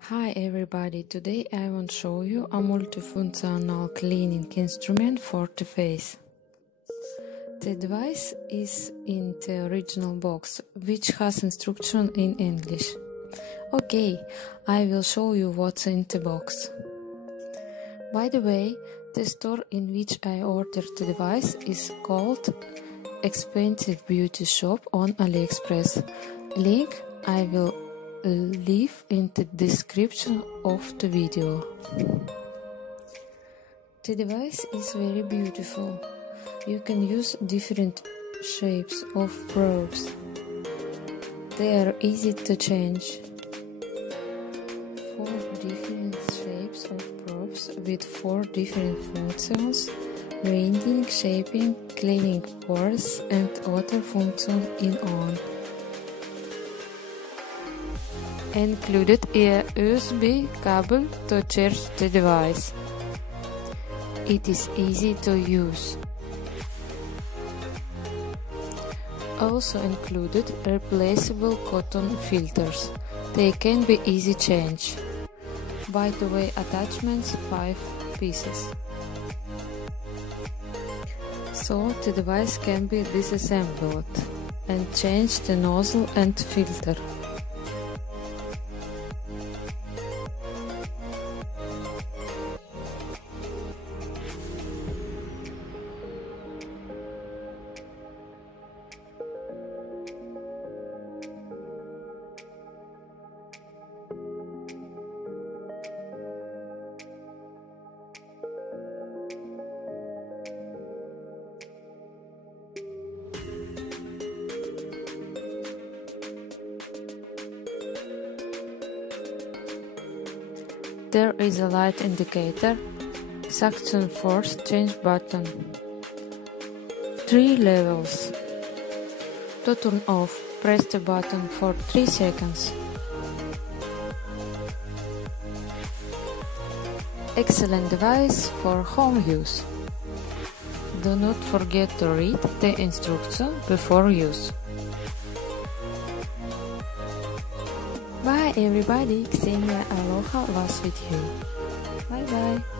Hi everybody, today I want to show you a multifunctional cleaning instrument for the face. The device is in the original box, which has instruction in English. Okay, I will show you what's in the box. By the way, the store in which I ordered the device is called Expensive Beauty Shop on AliExpress. Link I will leave in the description of the video. The device is very beautiful. You can use different shapes of probes. They are easy to change. 4 different shapes of probes with 4 different functions: grinding, shaping, cleaning pores, and other functions in on. Included a USB cable to charge the device. It is easy to use. Also included replaceable cotton filters. They can be easy change. By the way, attachments 5 pieces. So the device can be disassembled and change the nozzle and filter. There is a light indicator, suction force change button, 3 levels. To turn off, press the button for 3 seconds. Excellent device for home use. Do not forget to read the instruction before use. Bye everybody, Xenia Aloha was with you. Bye bye.